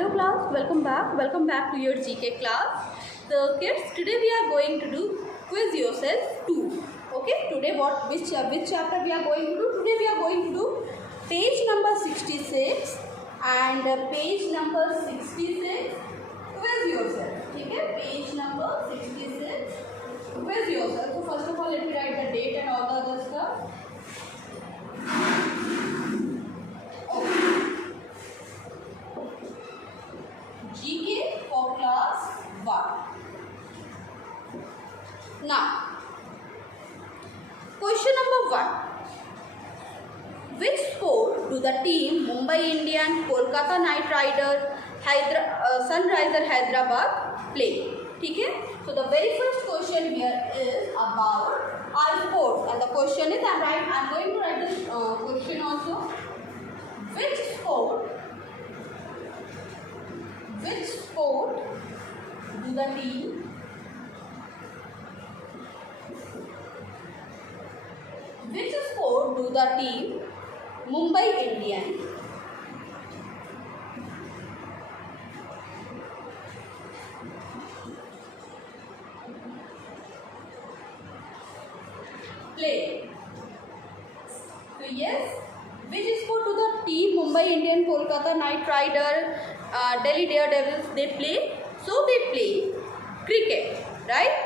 Hello class, welcome back to your GK class. So kids, today we are going to do quiz yourself 2. Okay, today which chapter we are going to do? Today we are going to do page number 66 and page number 66 quiz yourself. Okay, page number 66 quiz yourself. So first of all, let me write the date and all the other stuff. GK for class 1. Now, question number 1. Which sport do the team Mumbai Indians, Kolkata Knight Riders, Sunrisers Hyderabad play? ठीक है? So the very first question here is about our sports, and the question is I'm going to write this question also. Which sport do the team Mumbai Indians play? So yes, which sport do the team Mumbai Indians, Kolkata Knight Riders, Delhi Daredevils they play? So they play cricket, right?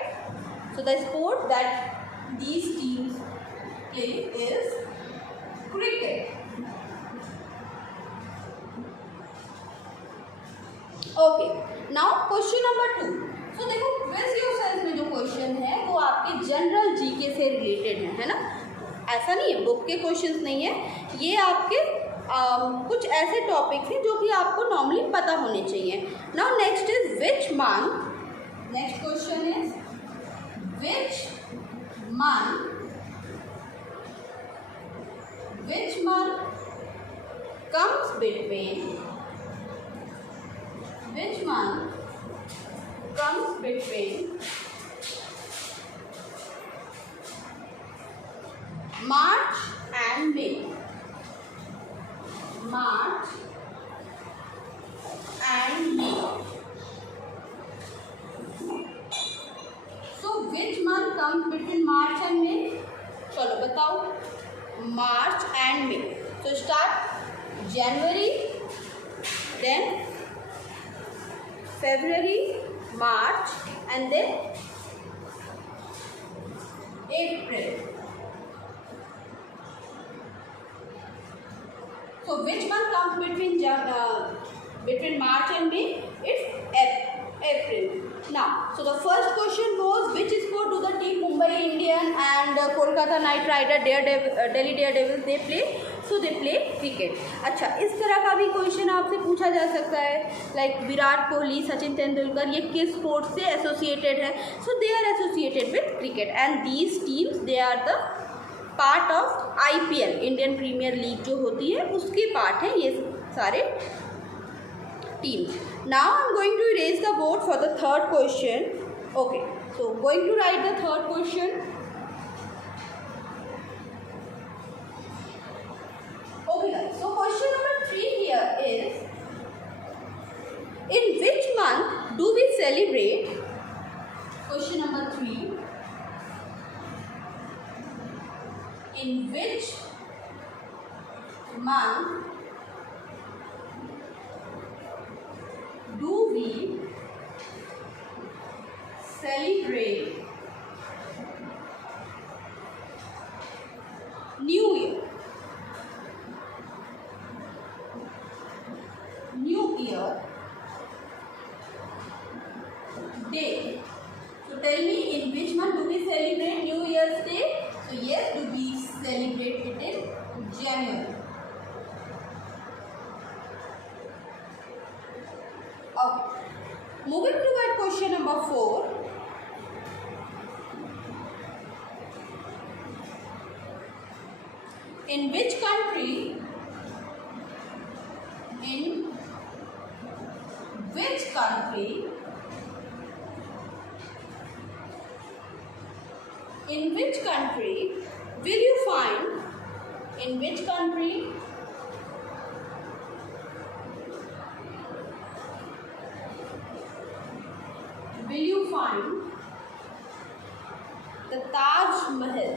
So the sport that these teams play is cricket. Okay. Now question number 2. So देखो quiz yourself में जो question है वो आपके general GK से related है ना? ऐसा नहीं है, बुक के क्वेश्चंस नहीं है, ये आपके कुछ ऐसे टॉपिक्स हैं जो कि आपको नॉर्मली पता होने चाहिए. Now next is which month. Next question is which month comes between March and May. So which month comes between March and May? चलो बताओ. March and May. So start January, then February, March, and then April. So which month comes between March and May? It's April. Now, so the first question was which sport do the team Mumbai Indians and Kolkata Knight Riders, Delhi Daredevils they play? So they play cricket. अच्छा, इस तरह का भी question आपसे पूछा जा सकता है, लाइक विराट कोहली, सचिन तेंदुलकर ये किस स्पोर्ट से एसोसिएटेड है? So they are associated with cricket and these teams they are the part of IPL, Indian premier league जो होती है उसकी पार्ट है ये सारे teams. Now I am going to erase the board for the third question. Okay, so going to write the third question. Okay, so question number 3 here is, in which month do we celebrate? Question number 3. In which month do we celebrate New Year? Day. So tell me, in which month do we celebrate New Year's Day? So yes, do we celebrate it in January? Okay. Moving to question number 4. In which country will you find find the Taj Mahal?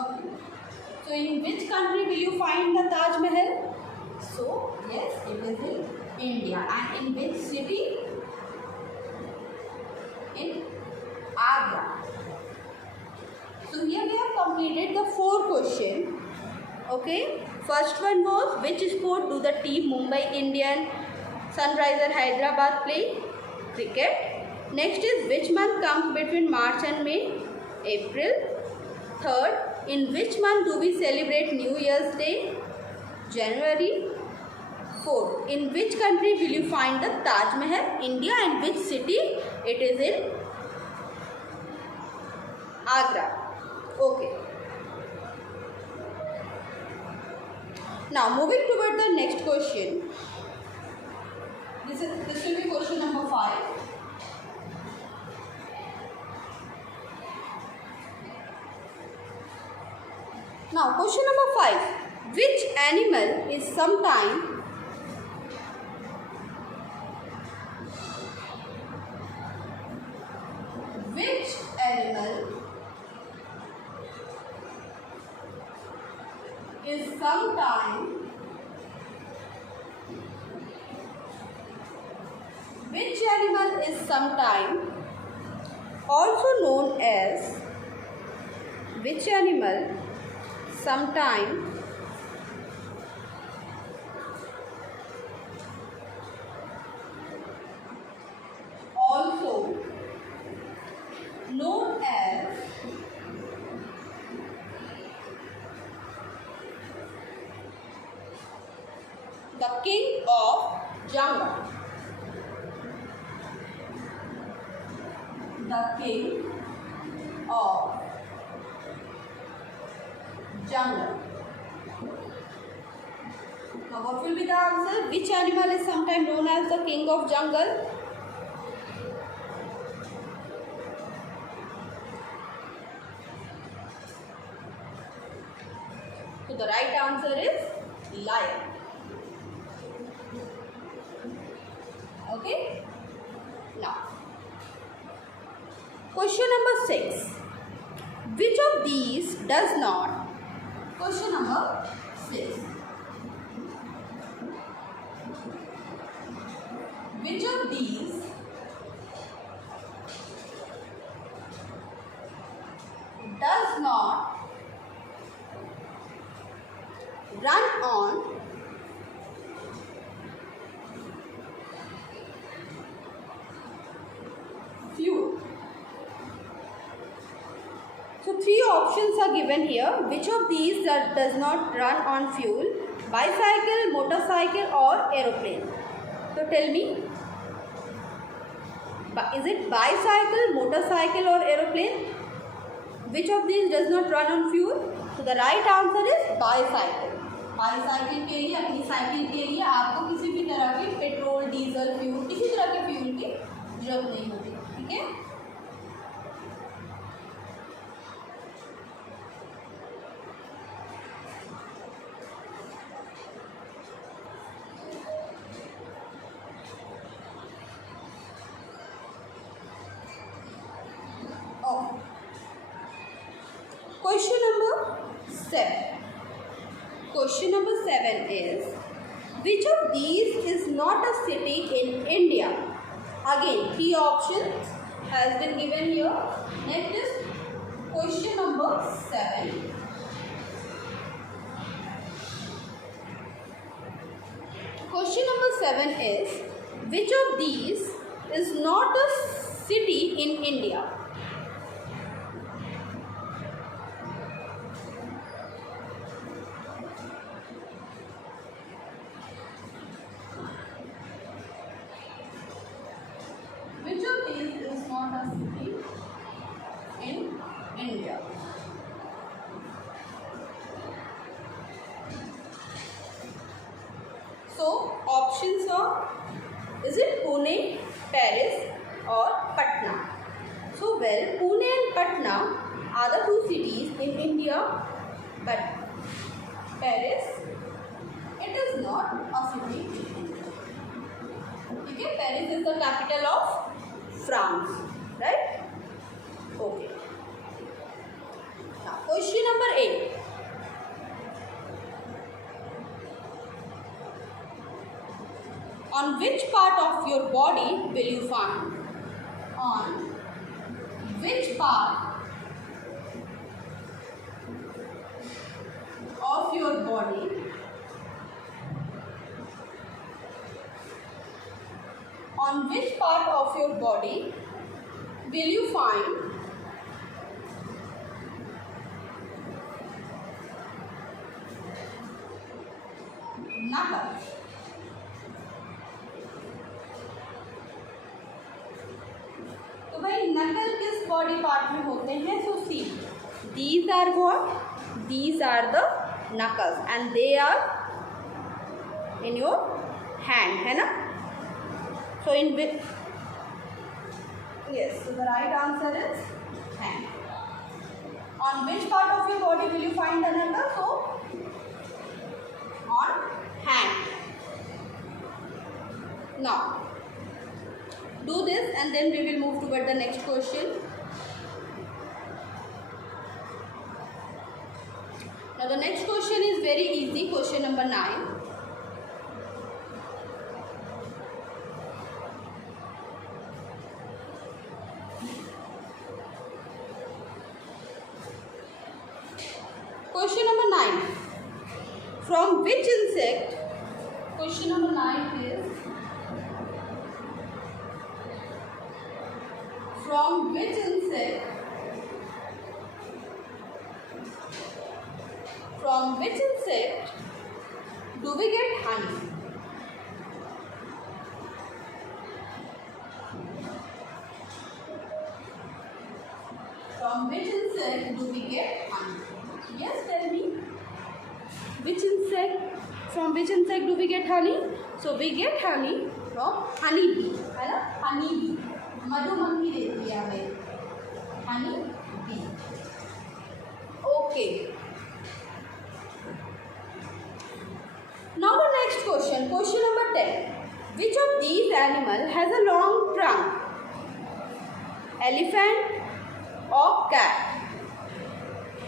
Okay. So in which country will you find the Taj Mahal? So yes, it is in India. And in which city? In Agra. So here we have completed the 4 questions. Okay. First one was, which sport do the team Mumbai Indian Sunriser Hyderabad play? Cricket. Next is, which month comes between March and May? April. Third, in which month do we celebrate New Year's Day? January. Fourth, in which country will you find the Taj Mahal? India. And which city? It is in Agra. Okay. Now moving toward the next question. This will be question number 5. Now question number 5. Which animal is sometimes also known as, which animal sometime also known as the king of jungle? The king of jungle. Now what will be the answer? Which animal is sometimes known as the king of jungle? So the right answer is lion. Okay. Now question number 6. Which of these does not? Question number 6. Which of these does not run on fuel? So 3 options are given here. Which of these does not run on fuel? Bicycle, motorcycle or aeroplane? So tell me, is it bicycle, motorcycle or aeroplane? Which of these does not run on fuel? So the right answer is bicycle. Bicycle के लिए, अपनी cycle के लिए आपको किसी भी तरह के पेट्रोल, डीजल, फ्यूल, किसी तरह के फ्यूल की जरूरत नहीं होती. ठीक है. Question number 7. Question number 7 is, which of these is not a city in India? Again, 3 options has been given here. Next is question number 7. Question number 7 is, which of these is not a city in India? India. So options are, is it Pune, Paris or Patna? So well, Pune and Patna are the 2 cities in India, but Paris. It is not a city. Okay, Paris is the capital of France, right? Okay. Now, question number 8. On which part of your body will you find? On which part of your body will you find knuckles? तो भाई नकल किस body part में होते हैं? सो सी, these are what? These are the knuckles and they are in your hand, है ना? So in which, yes, so the right answer is hand. On which part of your body will you find the knuckle? So on hand. Now do this and then we will move toward the next question. Now the next question is very easy, question number 9. Question number 9. From which insect? Question number 9 is, from which insect do we get honey? From which insect do we get honey? Yes, tell me. From which insect do we get honey? So we get honey from honey bee, है ना? Honey bee. मधुमक्खी देती है हमें honey bee. Okay. Now the next question, question number 10. Which of these animals has a long trunk? Elephant or cat?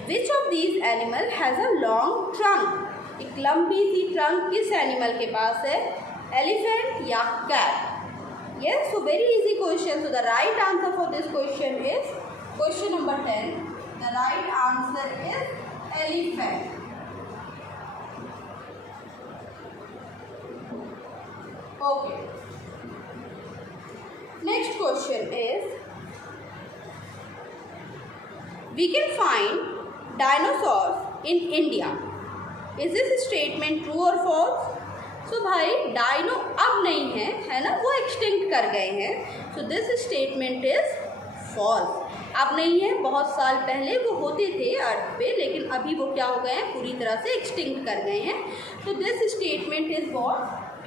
Which of these animals has a long trunk? एक लंबी सी trunk किस animal के पास है? Elephant या cat? Yes, so very easy question. So the right answer for this question is question number 10. The right answer is elephant. Okay. Next question is, we can find dinosaurs in India. Is this statement true or false? So भाई dino अब नहीं है ना, वो extinct कर गए हैं. So this statement is false. अब नहीं है, बहुत साल पहले वो होते थे अर्थ पे, लेकिन अभी वो क्या हो गए हैं? पूरी तरह से एक्सटिंक्ट कर गए हैं. So this statement is what?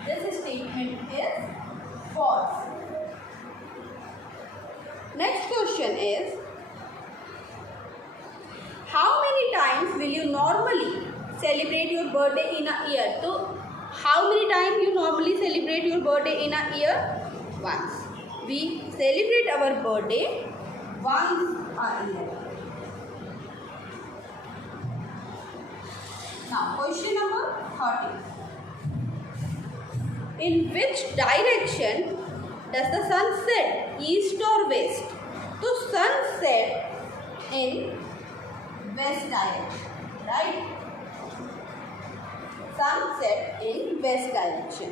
This statement is false. Next question is, how many times will you normally celebrate your birthday in a year? So how many times you normally celebrate your birthday in a year? Once. We celebrate our birthday once a year. Now question number 30. In which direction does the sun set? East or west? So sun set in west direction, right? Sun set in west direction.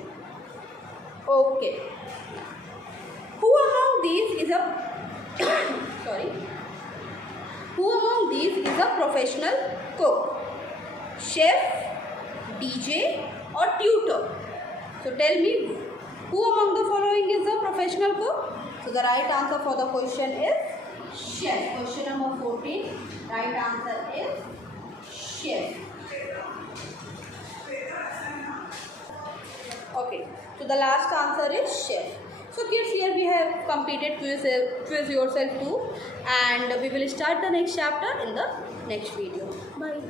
Okay. Who among these is a professional cook? Chef, DJ or tutor? So tell me, who among the following is a professional cook? So the right answer for the question is chef. Question number 14. Right answer is chef. Okay, so the last answer is chef. So kids, here we have completed quiz yourself too, and we will start the next chapter in the next video. Bye.